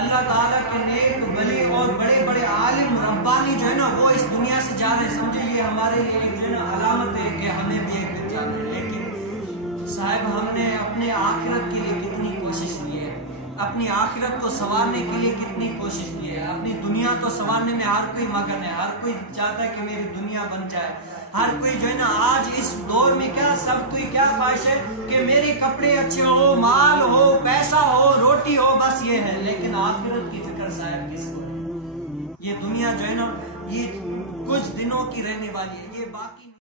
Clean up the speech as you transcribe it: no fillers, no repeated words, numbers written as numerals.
اللہ تعالیٰ کے نیک ولی اور بڑے بڑے عالم ربانی جو ہے نا وہ اس دنیا جا رہے سمجھے یہ ہمارے لیے ایک جو ہے نا علامت ہے کہ ہمیں بھی ایک دن جانا ہے، لیکن صاحب ہم نے اپنے آخرت کے لیے کتنی کوشش کی ہے، اپنی آخرت کو سنوارنے کے لیے کتنی کوشش کی ہے، اپنی دنیا کو سنوارنے میں ہر کوئی مگن ہے، ہر کوئی چاہتا ہے کہ میری دنیا بن جائے، ہر کوئی جو ہے نا آج اس دور میں کیا سب کوئی کیا خواہش ہے کہ میرے کپڑے اچھے ہو، مال ہو، پیسہ ہو، روٹی ہو، بس یہ ہے، لیکن آخرت کی فکر صاحب کس کو ہے؟ یہ دنیا جو ہے نا یہ کچھ دنوں کی رہنے والی ہے، یہ باقی